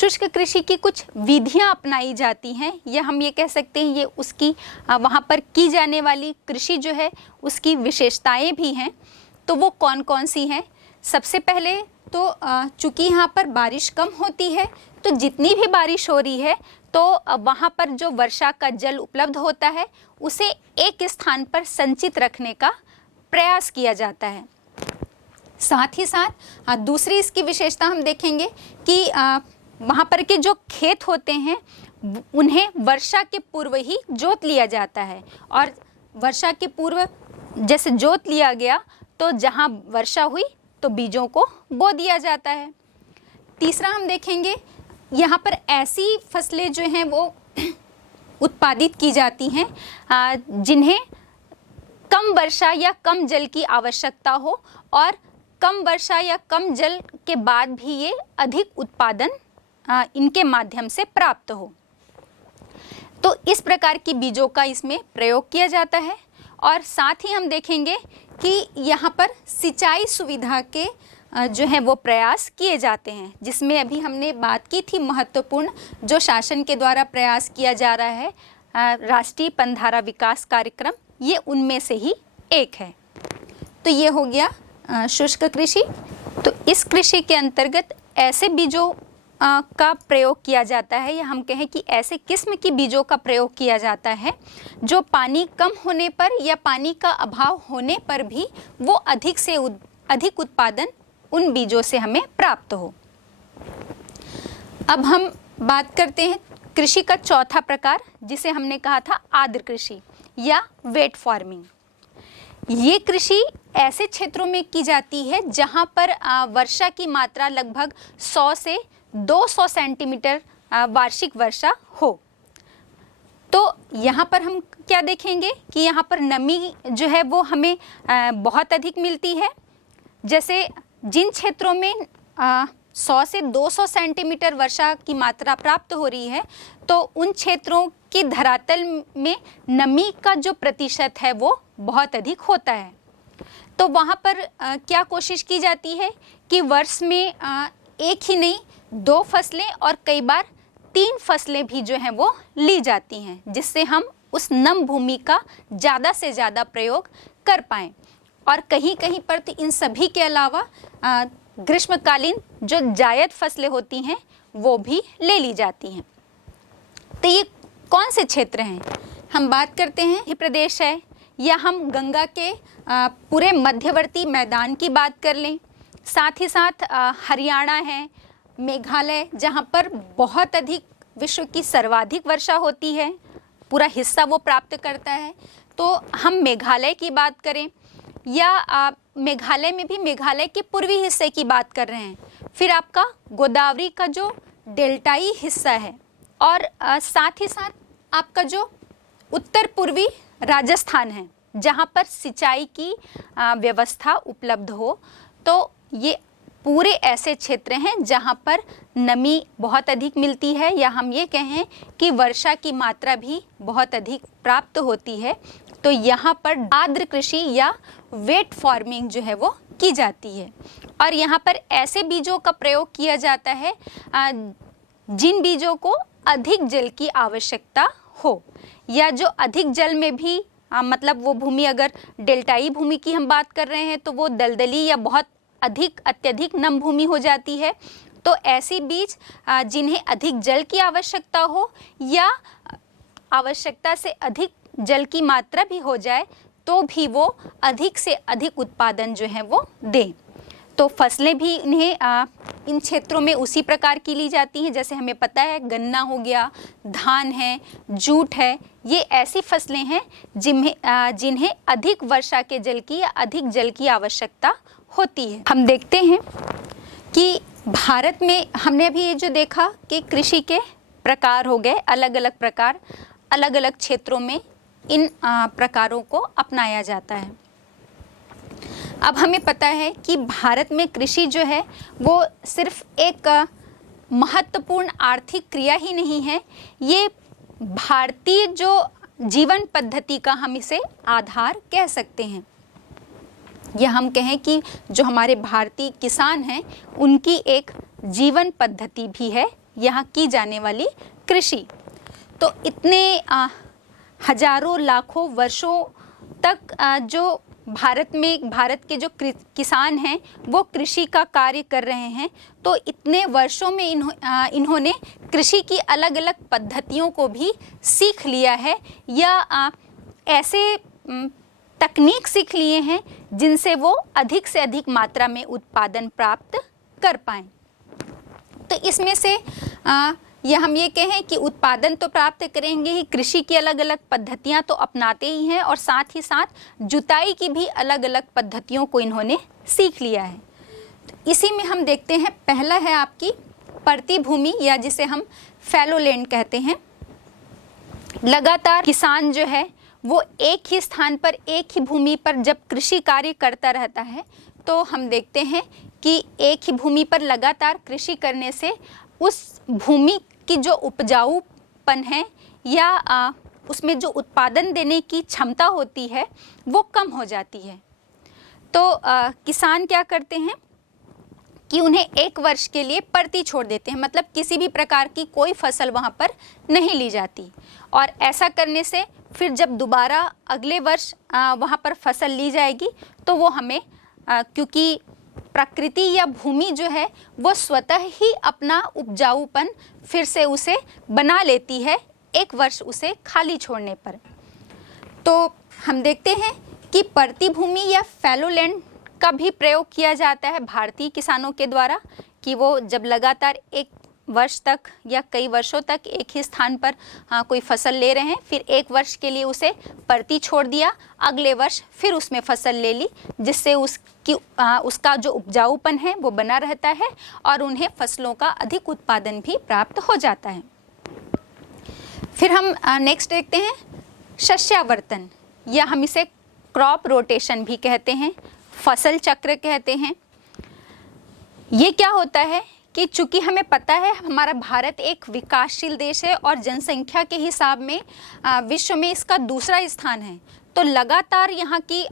शुष्क कृषि की कुछ विधियां अपनाई जाती हैं, या हम ये कह सकते हैं ये उसकी वहाँ पर की जाने वाली कृषि जो है उसकी विशेषताएं भी हैं। तो वो कौन कौन सी हैं? सबसे पहले तो चूँकि यहाँ पर बारिश कम होती है, तो जितनी भी बारिश हो रही है तो वहाँ पर जो वर्षा का जल उपलब्ध होता है उसे एक स्थान पर संचित रखने का प्रयास किया जाता है। साथ ही साथ दूसरी इसकी विशेषता हम देखेंगे कि वहाँ पर के जो खेत होते हैं उन्हें वर्षा के पूर्व ही जोत लिया जाता है, और वर्षा के पूर्व जैसे जोत लिया गया तो जहाँ वर्षा हुई तो बीजों को बो दिया जाता है। तीसरा हम देखेंगे यहाँ पर ऐसी फसलें जो हैं वो उत्पादित की जाती हैं जिन्हें कम वर्षा या कम जल की आवश्यकता हो, और कम वर्षा या कम जल के बाद भी ये अधिक उत्पादन इनके माध्यम से प्राप्त हो। तो इस प्रकार की बीजों का इसमें प्रयोग किया जाता है। और साथ ही हम देखेंगे कि यहाँ पर सिंचाई सुविधा के जो है वो प्रयास किए जाते हैं, जिसमें अभी हमने बात की थी महत्वपूर्ण जो शासन के द्वारा प्रयास किया जा रहा है राष्ट्रीय पनधारा विकास कार्यक्रम, ये उनमें से ही एक है। तो ये हो गया शुष्क कृषि। तो इस कृषि के अंतर्गत ऐसे बीजों का प्रयोग किया जाता है, या हम कहें कि ऐसे किस्म की बीजों का प्रयोग किया जाता है जो पानी कम होने पर या पानी का अभाव होने पर भी वो अधिक से अधिक उत्पादन उन बीजों से हमें प्राप्त हो। अब हम बात करते हैं कृषि का चौथा प्रकार, जिसे हमने कहा था आर्द्र कृषि या वेट फार्मिंग। ये कृषि ऐसे क्षेत्रों में की जाती है जहाँ पर वर्षा की मात्रा लगभग 100 से 200 सेंटीमीटर वार्षिक वर्षा हो। तो यहाँ पर हम क्या देखेंगे कि यहाँ पर नमी जो है वो हमें बहुत अधिक मिलती है। जैसे जिन क्षेत्रों में 100 से 200 सेंटीमीटर वर्षा की मात्रा प्राप्त हो रही है, तो उन क्षेत्रों की धरातल में नमी का जो प्रतिशत है वो बहुत अधिक होता है। तो वहाँ पर क्या कोशिश की जाती है कि वर्ष में एक ही नहीं 2 फसलें और कई बार 3 फसलें भी जो हैं वो ली जाती हैं, जिससे हम उस नम भूमि का ज़्यादा से ज़्यादा प्रयोग कर पाएँ। और कहीं कहीं पर तो इन सभी के अलावा ग्रीष्मकालीन जो जायद फसलें होती हैं वो भी ले ली जाती हैं। तो ये कौन से क्षेत्र हैं? हम बात करते हैं मध्य प्रदेश है, या हम गंगा के पूरे मध्यवर्ती मैदान की बात कर लें, साथ ही साथ हरियाणा है, मेघालय जहाँ पर बहुत अधिक विश्व की सर्वाधिक वर्षा होती है, पूरा हिस्सा वो प्राप्त करता है। तो हम मेघालय की बात करें, या मेघालय में भी मेघालय के पूर्वी हिस्से की बात कर रहे हैं, फिर आपका गोदावरी का जो डेल्टाई हिस्सा है, और साथ ही साथ आपका जो उत्तर पूर्वी राजस्थान है जहाँ पर सिंचाई की व्यवस्था उपलब्ध हो। तो ये पूरे ऐसे क्षेत्र हैं जहाँ पर नमी बहुत अधिक मिलती है, या हम ये कहें कि वर्षा की मात्रा भी बहुत अधिक प्राप्त होती है। तो यहाँ पर आर्द्र कृषि या वेट फार्मिंग जो है वो की जाती है। और यहाँ पर ऐसे बीजों का प्रयोग किया जाता है जिन बीजों को अधिक जल की आवश्यकता हो, या जो अधिक जल में भी मतलब वो भूमि, अगर डेल्टाई भूमि की हम बात कर रहे हैं तो वो दलदली या बहुत अधिक अत्यधिक नम भूमि हो जाती है। तो ऐसी बीज जिन्हें अधिक जल की आवश्यकता हो, या आवश्यकता से अधिक जल की मात्रा भी हो जाए तो भी वो अधिक से अधिक उत्पादन जो है वो दें। तो फसलें भी इन्हें इन क्षेत्रों में उसी प्रकार की ली जाती हैं। जैसे हमें पता है गन्ना हो गया, धान है, जूट है, ये ऐसी फसलें हैं जिन्हें अधिक वर्षा के जल की या अधिक जल की आवश्यकता होती है। हम देखते हैं कि भारत में हमने अभी ये जो देखा कि कृषि के प्रकार हो गए, अलग अलग प्रकार, अलग अलग क्षेत्रों में इन प्रकारों को अपनाया जाता है। अब हमें पता है कि भारत में कृषि जो है वो सिर्फ एक महत्वपूर्ण आर्थिक क्रिया ही नहीं है, ये भारतीय जो जीवन पद्धति का हम इसे आधार कह सकते हैं। या हम कहें कि जो हमारे भारतीय किसान हैं उनकी एक जीवन पद्धति भी है यहाँ की जाने वाली कृषि। तो इतने हजारों लाखों वर्षों तक जो भारत के जो किसान हैं वो कृषि का कार्य कर रहे हैं। तो इतने वर्षों में इन्होंने कृषि की अलग अलग पद्धतियों को भी सीख लिया है या ऐसे तकनीक सीख लिए हैं जिनसे वो अधिक से अधिक मात्रा में उत्पादन प्राप्त कर पाएँ। तो इसमें से यह हम ये कहें कि उत्पादन तो प्राप्त करेंगे ही, कृषि की अलग अलग पद्धतियां तो अपनाते ही हैं और साथ ही साथ जुताई की भी अलग अलग पद्धतियों को इन्होंने सीख लिया है। तो इसी में हम देखते हैं, पहला है आपकी परती भूमि या जिसे हम फैलो लैंड कहते हैं। लगातार किसान जो है वो एक ही स्थान पर, एक ही भूमि पर जब कृषि कार्य करता रहता है तो हम देखते हैं कि एक ही भूमि पर लगातार कृषि करने से उस भूमि की जो उपजाऊपन है या उसमें जो उत्पादन देने की क्षमता होती है वो कम हो जाती है। तो किसान क्या करते हैं कि उन्हें एक वर्ष के लिए परती छोड़ देते हैं, मतलब किसी भी प्रकार की कोई फसल वहाँ पर नहीं ली जाती। और ऐसा करने से फिर जब दोबारा अगले वर्ष वहाँ पर फसल ली जाएगी तो वो हमें क्योंकि प्रकृति या भूमि जो है वो स्वतः ही अपना उपजाऊपन फिर से उसे बना लेती है एक वर्ष उसे खाली छोड़ने पर। तो हम देखते हैं कि परती भूमि या फैलो लैंड का भी प्रयोग किया जाता है भारतीय किसानों के द्वारा कि वो जब लगातार एक वर्ष तक या कई वर्षों तक एक ही स्थान पर कोई फसल ले रहे हैं, फिर एक वर्ष के लिए उसे परती छोड़ दिया, अगले वर्ष फिर उसमें फसल ले ली, जिससे उसका जो उपजाऊपन है वो बना रहता है और उन्हें फसलों का अधिक उत्पादन भी प्राप्त हो जाता है। फिर हम नेक्स्ट देखते हैं शस्यावर्तन या हम इसे क्रॉप रोटेशन भी कहते हैं, फसल चक्र कहते हैं। ये क्या होता है कि चूंकि हमें पता है हमारा भारत एक विकासशील देश है और जनसंख्या के हिसाब में विश्व में इसका दूसरा स्थान है, तो लगातार यहाँ की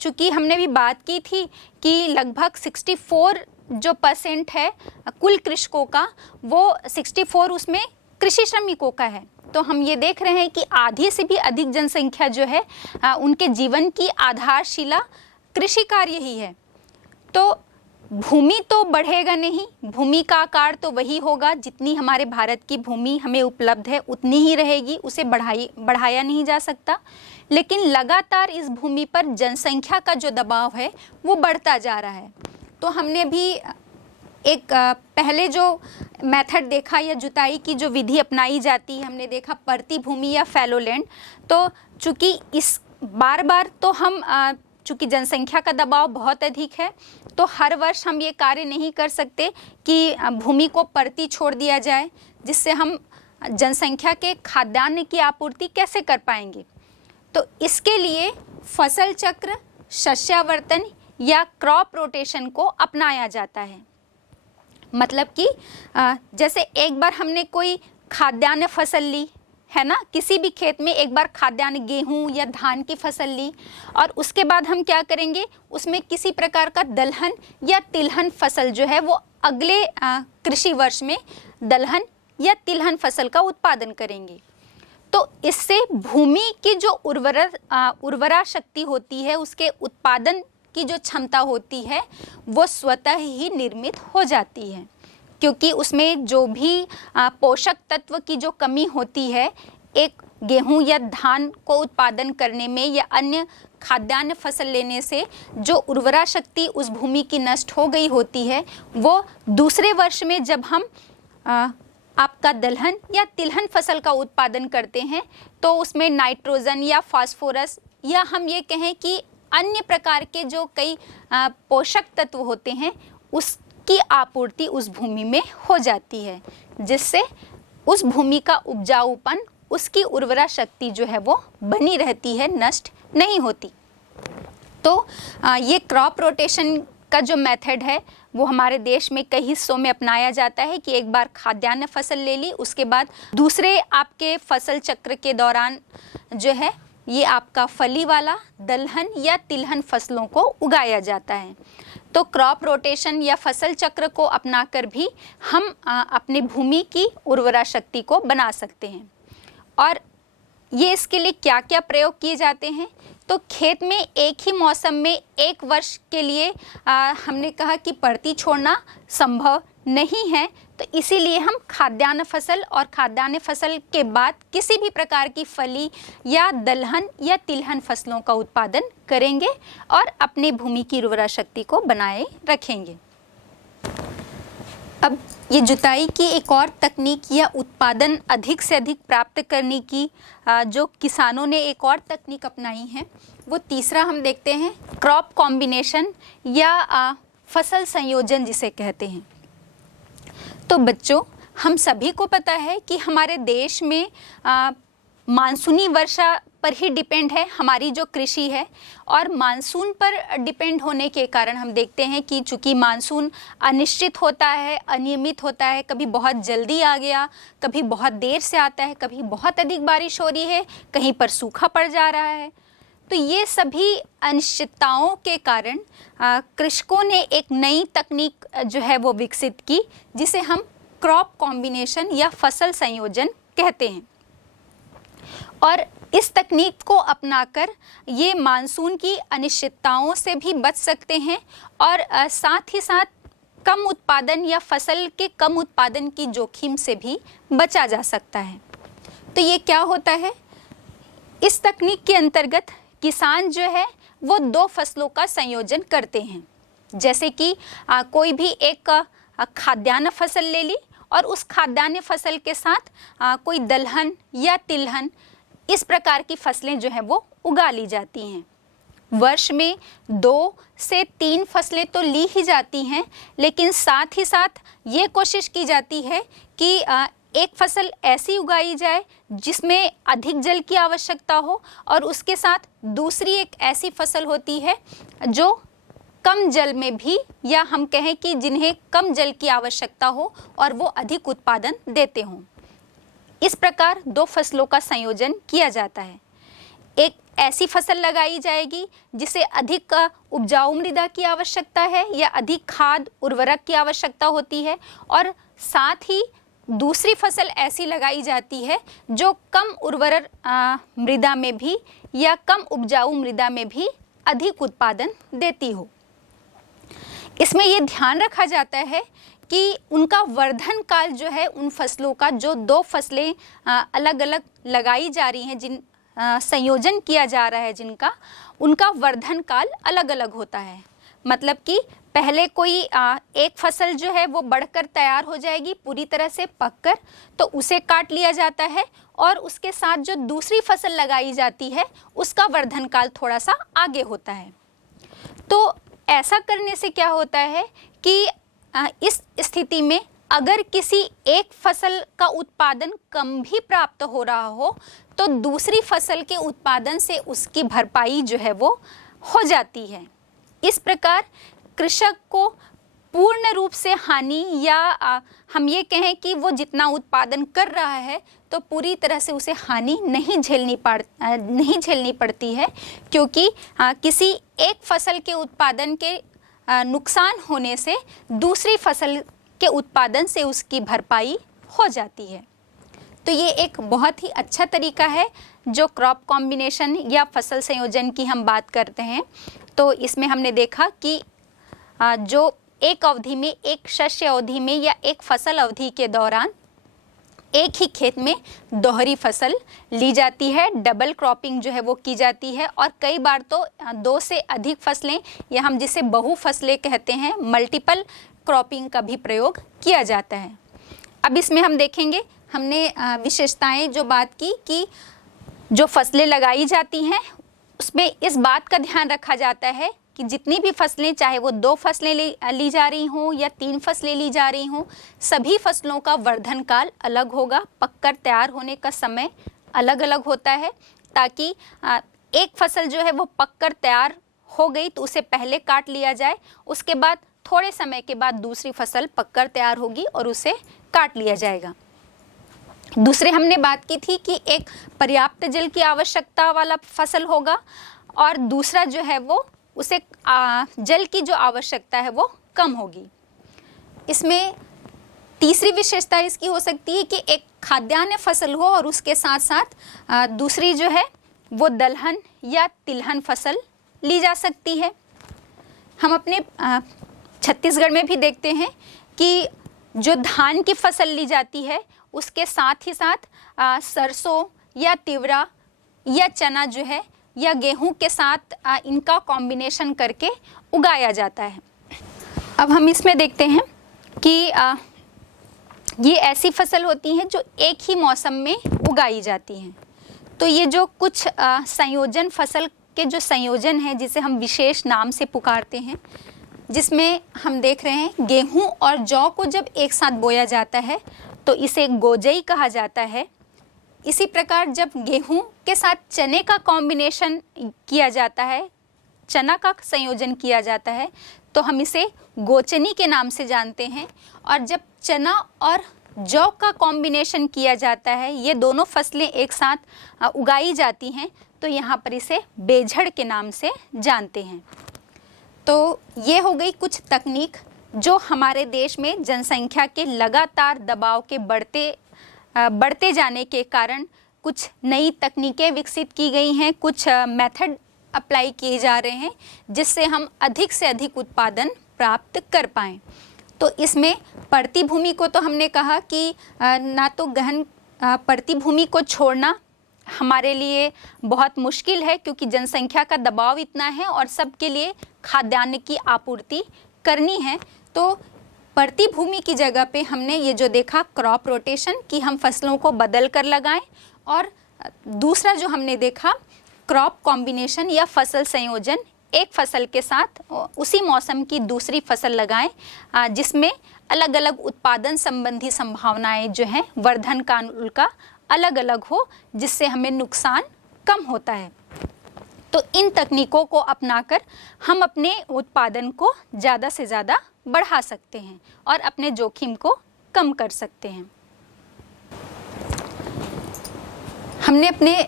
चूंकि हमने भी बात की थी कि लगभग 64% है कुल कृषकों का, वो 64 उसमें कृषि श्रमिकों का है। तो हम ये देख रहे हैं कि आधी से भी अधिक जनसंख्या जो है उनके जीवन की आधारशिला कृषि कार्य ही है। तो भूमि तो बढ़ेगा नहीं, भूमि का आकार तो वही होगा, जितनी हमारे भारत की भूमि हमें उपलब्ध है उतनी ही रहेगी, उसे बढ़ाया नहीं जा सकता। लेकिन लगातार इस भूमि पर जनसंख्या का जो दबाव है वो बढ़ता जा रहा है। तो हमने भी एक पहले जो मेथड देखा या जुताई की जो विधि अपनाई जाती है, हमने देखा परती भूमि या फैलो लैंड। तो चूँकि इस बार तो हम चूँकि जनसंख्या का दबाव बहुत अधिक है तो हर वर्ष हम ये कार्य नहीं कर सकते कि भूमि को परती छोड़ दिया जाए, जिससे हम जनसंख्या के खाद्यान्न की आपूर्ति कैसे कर पाएंगे। तो इसके लिए फसल चक्र, शस्यावर्तन या क्रॉप रोटेशन को अपनाया जाता है। मतलब कि जैसे एक बार हमने कोई खाद्यान्न फसल ली है ना, किसी भी खेत में एक बार खाद्यान्न गेहूं या धान की फसल ली और उसके बाद हम क्या करेंगे, उसमें किसी प्रकार का दलहन या तिलहन फसल जो है वो अगले कृषि वर्ष में दलहन या तिलहन फसल का उत्पादन करेंगे। तो इससे भूमि की जो उर्वरा शक्ति होती है, उसके उत्पादन की जो क्षमता होती है वो स्वतः ही निर्मित हो जाती है, क्योंकि उसमें जो भी पोषक तत्व की जो कमी होती है एक गेहूं या धान को उत्पादन करने में या अन्य खाद्यान्न फसल लेने से जो उर्वरा शक्ति उस भूमि की नष्ट हो गई होती है, वो दूसरे वर्ष में जब हम आपका दलहन या तिलहन फसल का उत्पादन करते हैं तो उसमें नाइट्रोजन या फास्फोरस या हम ये कहें कि अन्य प्रकार के जो कई पोषक तत्व होते हैं उसकी आपूर्ति उस भूमि में हो जाती है, जिससे उस भूमि का उपजाऊपन, उसकी उर्वरा शक्ति जो है वो बनी रहती है, नष्ट नहीं होती। तो ये क्रॉप रोटेशन का जो मेथड है वो हमारे देश में कई हिस्सों में अपनाया जाता है कि एक बार खाद्यान्न फसल ले ली, उसके बाद दूसरे आपके फसल चक्र के दौरान जो है ये आपका फली वाला दलहन या तिलहन फसलों को उगाया जाता है। तो तो क्रॉप रोटेशन या फसल चक्र को अपनाकर भी हम अपनी भूमि की उर्वरा शक्ति को बना सकते हैं। और ये इसके लिए क्या क्या प्रयोग किए जाते हैं, तो खेत में एक ही मौसम में एक वर्ष के लिए हमने कहा कि पड़ती छोड़ना संभव नहीं है, तो इसीलिए हम खाद्यान्न फसल और खाद्यान्न फसल के बाद किसी भी प्रकार की फली या दलहन या तिलहन फसलों का उत्पादन करेंगे और अपनी भूमि की उर्वरा शक्ति को बनाए रखेंगे। अब ये जुताई की एक और तकनीक या उत्पादन अधिक से अधिक प्राप्त करने की जो किसानों ने एक और तकनीक अपनाई है, वो तीसरा हम देखते हैं क्रॉप कॉम्बिनेशन या फसल संयोजन जिसे कहते हैं। तो बच्चों, हम सभी को पता है कि हमारे देश में मानसूनी वर्षा पर ही डिपेंड है हमारी जो कृषि है, और मानसून पर डिपेंड होने के कारण हम देखते हैं कि चूँकि मानसून अनिश्चित होता है, अनियमित होता है, कभी बहुत जल्दी आ गया, कभी बहुत देर से आता है, कभी बहुत अधिक बारिश हो रही है, कहीं पर सूखा पड़ जा रहा है। तो ये सभी अनिश्चितताओं के कारण कृषकों ने एक नई तकनीक जो है वो विकसित की, जिसे हम क्रॉप कॉम्बिनेशन या फसल संयोजन कहते हैं। और इस तकनीक को अपनाकर ये मानसून की अनिश्चितताओं से भी बच सकते हैं और साथ ही साथ कम उत्पादन या फसल के कम उत्पादन की जोखिम से भी बचा जा सकता है। तो ये क्या होता है, इस तकनीक के अंतर्गत किसान जो है वो दो फसलों का संयोजन करते हैं। जैसे कि कोई भी एक खाद्यान्न फसल ले ली और उस खाद्यान्न फसल के साथ कोई दलहन या तिलहन, इस प्रकार की फसलें जो हैं वो उगा ली जाती हैं। वर्ष में 2 से 3 फसलें तो ली ही जाती हैं, लेकिन साथ ही साथ ये कोशिश की जाती है कि एक फसल ऐसी उगाई जाए जिसमें अधिक जल की आवश्यकता हो, और उसके साथ दूसरी एक ऐसी फसल होती है जो कम जल में भी, या हम कहें कि जिन्हें कम जल की आवश्यकता हो और वो अधिक उत्पादन देते हों। इस प्रकार 2 फसलों का संयोजन किया जाता है। एक ऐसी फसल लगाई जाएगी जिसे अधिक उपजाऊ मृदा की आवश्यकता है या अधिक खाद उर्वरक की आवश्यकता होती है, और साथ ही दूसरी फसल ऐसी लगाई जाती है जो कम उर्वर मृदा में भी या कम उपजाऊ मृदा में भी अधिक उत्पादन देती हो। इसमें ये ध्यान रखा जाता है कि उनका वर्धन काल जो है, उन फसलों का, जो 2 फसलें अलग अलग लगाई जा रही हैं, जिन संयोजन किया जा रहा है जिनका, उनका वर्धन काल अलग अलग होता है। मतलब कि पहले कोई एक फसल जो है वो बढ़कर तैयार हो जाएगी पूरी तरह से पककर, तो उसे काट लिया जाता है, और उसके साथ जो दूसरी फसल लगाई जाती है उसका वर्धन काल थोड़ा सा आगे होता है। तो ऐसा करने से क्या होता है कि इस स्थिति में अगर किसी एक फसल का उत्पादन कम भी प्राप्त हो रहा हो, तो दूसरी फसल के उत्पादन से उसकी भरपाई जो है वो हो जाती है। इस प्रकार कृषक को पूर्ण रूप से हानि, या हम ये कहें कि वो जितना उत्पादन कर रहा है तो पूरी तरह से उसे हानि नहीं झेलनी पड़ती है, क्योंकि किसी एक फसल के उत्पादन के नुकसान होने से दूसरी फसल के उत्पादन से उसकी भरपाई हो जाती है। तो ये एक बहुत ही अच्छा तरीका है जो क्रॉप कॉम्बिनेशन या फसल संयोजन की हम बात करते हैं। तो इसमें हमने देखा कि जो एक अवधि में, एक शस्य अवधि में या एक फसल अवधि के दौरान एक ही खेत में दोहरी फसल ली जाती है, डबल क्रॉपिंग जो है वो की जाती है, और कई बार तो 2 से अधिक फसलें, या हम जिसे बहु फसलें कहते हैं, मल्टीपल क्रॉपिंग का भी प्रयोग किया जाता है। अब इसमें हम देखेंगे, हमने विशेषताएं जो बात की कि जो फसलें लगाई जाती हैं उसमें इस बात का ध्यान रखा जाता है कि जितनी भी फसलें, चाहे वो 2 फसलें ली जा रही हों या 3 फसलें ली जा रही हों, सभी फसलों का वर्धन काल अलग होगा, पककर तैयार होने का समय अलग अलग होता है, ताकि एक फसल जो है वो पककर तैयार हो गई तो उसे पहले काट लिया जाए, उसके बाद थोड़े समय के बाद दूसरी फसल पककर तैयार होगी और उसे काट लिया जाएगा। दूसरे हमने बात की थी कि एक पर्याप्त जल की आवश्यकता वाला फसल होगा, और दूसरा जो है वो उसे जल की जो आवश्यकता है वो कम होगी। इसमें तीसरी विशेषता इसकी हो सकती है कि एक खाद्यान्न फसल हो और उसके साथ साथ दूसरी जो है वो दलहन या तिलहन फसल ली जा सकती है। हम अपने छत्तीसगढ़ में भी देखते हैं कि जो धान की फसल ली जाती है उसके साथ ही साथ सरसों या तिवरा या चना जो है या गेहूं के साथ इनका कॉम्बिनेशन करके उगाया जाता है। अब हम इसमें देखते हैं कि ये ऐसी फसल होती हैं जो एक ही मौसम में उगाई जाती हैं। तो ये जो कुछ संयोजन फसल के जो संयोजन हैं जिसे हम विशेष नाम से पुकारते हैं, जिसमें हम देख रहे हैं गेहूं और जौ को जब एक साथ बोया जाता है तो इसे गोजई कहा जाता है। इसी प्रकार जब गेहूं के साथ चने का कॉम्बिनेशन किया जाता है, चना का संयोजन किया जाता है, तो हम इसे गोचनी के नाम से जानते हैं। और जब चना और जौ का कॉम्बिनेशन किया जाता है, ये दोनों फसलें एक साथ उगाई जाती हैं, तो यहाँ पर इसे बेझड़ के नाम से जानते हैं। तो ये हो गई कुछ तकनीक जो हमारे देश में जनसंख्या के लगातार दबाव के बढ़ते जाने के कारण कुछ नई तकनीकें विकसित की गई हैं, कुछ मेथड अप्लाई किए जा रहे हैं जिससे हम अधिक से अधिक उत्पादन प्राप्त कर पाएँ। तो इसमें पड़ती भूमि को तो हमने कहा कि ना तो गहन पड़ती भूमि को छोड़ना हमारे लिए बहुत मुश्किल है क्योंकि जनसंख्या का दबाव इतना है और सबके लिए खाद्यान्न की आपूर्ति करनी है। तो पड़ती भूमि की जगह पे हमने ये जो देखा क्रॉप रोटेशन कि हम फसलों को बदल कर लगाएं, और दूसरा जो हमने देखा क्रॉप कॉम्बिनेशन या फसल संयोजन, एक फसल के साथ उसी मौसम की दूसरी फसल लगाएं जिसमें अलग अलग उत्पादन संबंधी संभावनाएं जो हैं वर्धन काल उनका अलग अलग हो, जिससे हमें नुकसान कम होता है। तो इन तकनीकों को अपनाकर हम अपने उत्पादन को ज़्यादा से ज़्यादा बढ़ा सकते हैं और अपने जोखिम को कम कर सकते हैं। हमने अपने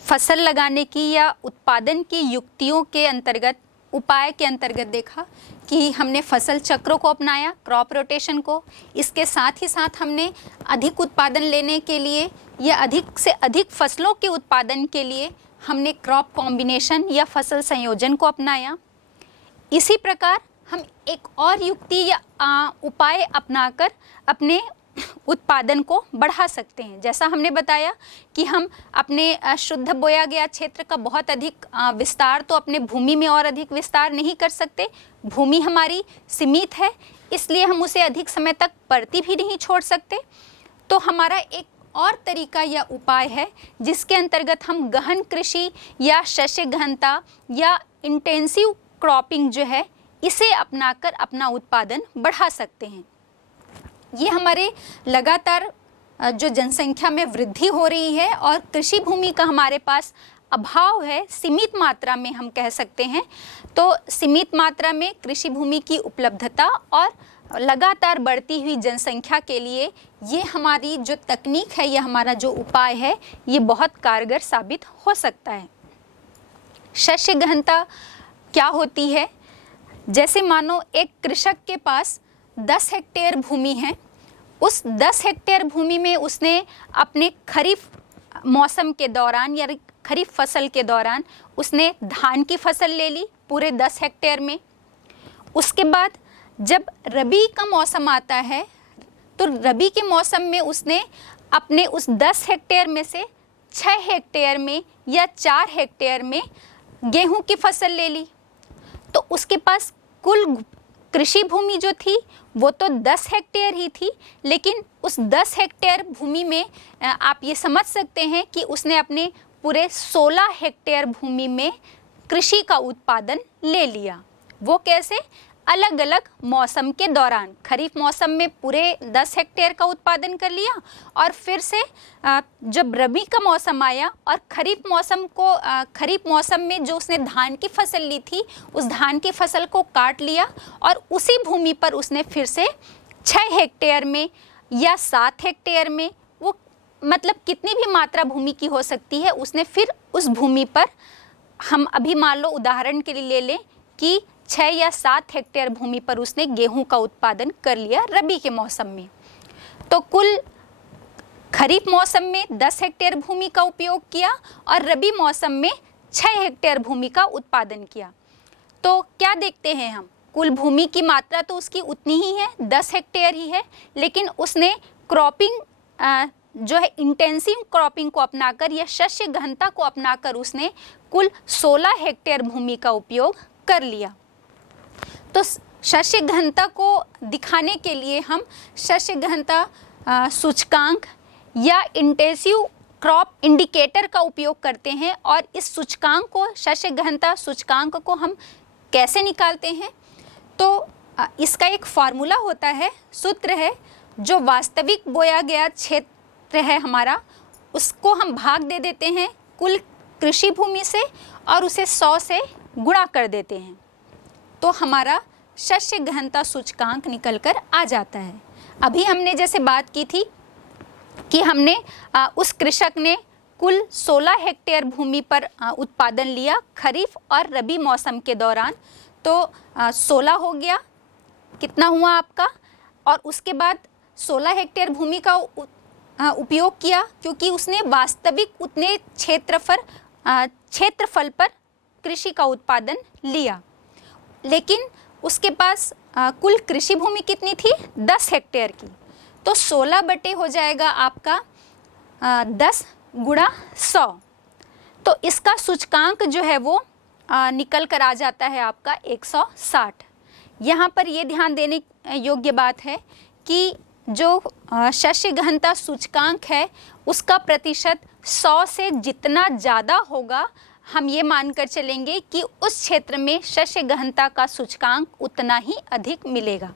फसल लगाने की या उत्पादन की युक्तियों के अंतर्गत, उपाय के अंतर्गत देखा कि हमने फसल चक्रों को अपनाया, क्रॉप रोटेशन को। इसके साथ ही साथ हमने अधिक उत्पादन लेने के लिए या अधिक से अधिक फसलों के उत्पादन के लिए हमने क्रॉप कॉम्बिनेशन या फसल संयोजन को अपनाया। इसी प्रकार हम एक और युक्ति या उपाय अपनाकर अपने उत्पादन को बढ़ा सकते हैं। जैसा हमने बताया कि हम अपने शुद्ध बोया गया क्षेत्र का बहुत अधिक विस्तार तो अपने भूमि में और अधिक विस्तार नहीं कर सकते। भूमि हमारी सीमित है, इसलिए हम उसे अधिक समय तक पड़ती भी नहीं छोड़ सकते। तो हमारा एक और तरीका या उपाय है जिसके अंतर्गत हम गहन कृषि या शस्य गहनता या इंटेंसिव क्रॉपिंग जो है इसे अपनाकर अपना उत्पादन बढ़ा सकते हैं। ये हमारे लगातार जो जनसंख्या में वृद्धि हो रही है और कृषि भूमि का हमारे पास अभाव है, सीमित मात्रा में हम कह सकते हैं। तो सीमित मात्रा में कृषि भूमि की उपलब्धता और लगातार बढ़ती हुई जनसंख्या के लिए ये हमारी जो तकनीक है, ये हमारा जो उपाय है, ये बहुत कारगर साबित हो सकता है। शस्य गहनता क्या होती है? जैसे मानो एक कृषक के पास 10 हेक्टेयर भूमि है, उस 10 हेक्टेयर भूमि में उसने अपने खरीफ मौसम के दौरान या खरीफ फसल के दौरान उसने धान की फसल ले ली पूरे 10 हेक्टेयर में। उसके बाद जब रबी का मौसम आता है तो रबी के मौसम में उसने अपने उस 10 हेक्टेयर में से 6 हेक्टेयर में या 4 हेक्टेयर में गेहूं की फसल ले ली। तो उसके पास कुल कृषि भूमि जो थी वो तो 10 हेक्टेयर ही थी, लेकिन उस 10 हेक्टेयर भूमि में आप ये समझ सकते हैं कि उसने अपने पूरे 16 हेक्टेयर भूमि में कृषि का उत्पादन ले लिया। वो कैसे? अलग अलग मौसम के दौरान खरीफ मौसम में पूरे 10 हेक्टेयर का उत्पादन कर लिया, और फिर से जब रबी का मौसम आया और खरीफ मौसम में जो उसने धान की फसल ली थी उस धान की फसल को काट लिया और उसी भूमि पर उसने फिर से 6 हेक्टेयर में या 7 हेक्टेयर में, वो मतलब कितनी भी मात्रा भूमि की हो सकती है, उसने फिर उस भूमि पर, हम अभी मान लो उदाहरण के लिए ले लें कि 6 या 7 हेक्टेयर भूमि पर उसने गेहूं का उत्पादन कर लिया रबी के मौसम में। तो कुल खरीफ मौसम में 10 हेक्टेयर भूमि का उपयोग किया और रबी मौसम में 6 हेक्टेयर भूमि का उत्पादन किया। तो क्या देखते हैं हम, कुल भूमि की मात्रा तो उसकी उतनी ही है, 10 हेक्टेयर ही है, लेकिन उसने क्रॉपिंग जो है इंटेंसिव क्रॉपिंग को अपनाकर या शस्य गहनता को अपनाकर उसने कुल 16 हेक्टेयर भूमि का उपयोग कर लिया। तो शस्य गहनता को दिखाने के लिए हम शस्य गहनता सूचकांक या इंटेंसिव क्रॉप इंडिकेटर का उपयोग करते हैं। और इस सूचकांक को, शस्य गहनता सूचकांक को हम कैसे निकालते हैं, तो इसका एक फार्मूला होता है, सूत्र है, जो वास्तविक बोया गया क्षेत्र है हमारा, उसको हम भाग दे देते हैं कुल कृषि भूमि से और उसे 100 से गुणा कर देते हैं, तो हमारा शस्य गहनता सूचकांक निकल कर आ जाता है। अभी हमने जैसे बात की थी कि हमने उस कृषक ने कुल 16 हेक्टेयर भूमि पर उत्पादन लिया खरीफ और रबी मौसम के दौरान। तो 16 हो गया, कितना हुआ आपका, और उसके बाद 16 हेक्टेयर भूमि का उपयोग किया क्योंकि उसने वास्तविक उतने क्षेत्रफल पर कृषि का उत्पादन लिया। लेकिन उसके पास कुल कृषि भूमि कितनी थी, 10 हेक्टेयर की, तो 16 बटे हो जाएगा आपका 10 गुणा 100। तो इसका सूचकांक जो है वो निकल कर आ जाता है आपका 160। यहाँ पर ये ध्यान देने योग्य बात है कि जो शस्य गहनता सूचकांक है उसका प्रतिशत 100 से जितना ज़्यादा होगा, हम ये मानकर चलेंगे कि उस क्षेत्र में शस्य गहनता का सूचकांक उतना ही अधिक मिलेगा।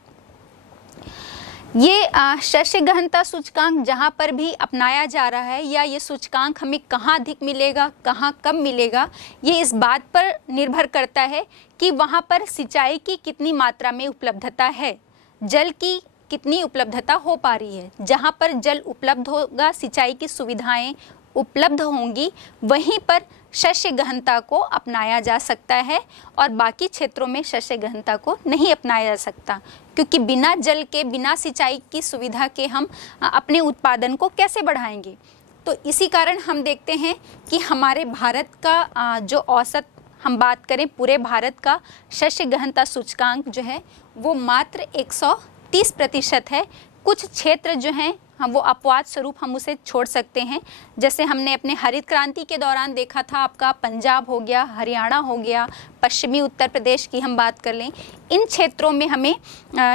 ये शस्य गहनता सूचकांक जहाँ पर भी अपनाया जा रहा है या ये सूचकांक हमें कहाँ अधिक मिलेगा, कहाँ कम मिलेगा, ये इस बात पर निर्भर करता है कि वहाँ पर सिंचाई की कितनी मात्रा में उपलब्धता है, जल की कितनी उपलब्धता हो पा रही है। जहाँ पर जल उपलब्ध होगा, सिंचाई की सुविधाएं उपलब्ध होंगी, वहीं पर शस्य गहनता को अपनाया जा सकता है और बाकी क्षेत्रों में शस्य गहनता को नहीं अपनाया जा सकता, क्योंकि बिना जल के, बिना सिंचाई की सुविधा के हम अपने उत्पादन को कैसे बढ़ाएंगे। तो इसी कारण हम देखते हैं कि हमारे भारत का जो औसत हम बात करें, पूरे भारत का शस्य गहनता सूचकांक जो है वो मात्र 130% है। कुछ क्षेत्र जो हैं हम वो अपवाद स्वरूप हम उसे छोड़ सकते हैं, जैसे हमने अपने हरित क्रांति के दौरान देखा था, आपका पंजाब हो गया, हरियाणा हो गया, पश्चिमी उत्तर प्रदेश की हम बात कर लें, इन क्षेत्रों में हमें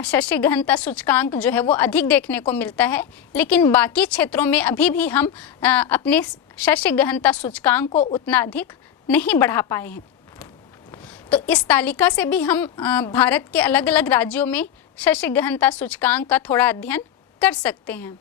शस्य गहनता सूचकांक जो है वो अधिक देखने को मिलता है। लेकिन बाकी क्षेत्रों में अभी भी हम अपने शस्य गहनता सूचकांक को उतना अधिक नहीं बढ़ा पाए हैं। तो इस तालिका से भी हम भारत के अलग अलग राज्यों में शस्य गहनता सूचकांक का थोड़ा अध्ययन कर सकते हैं।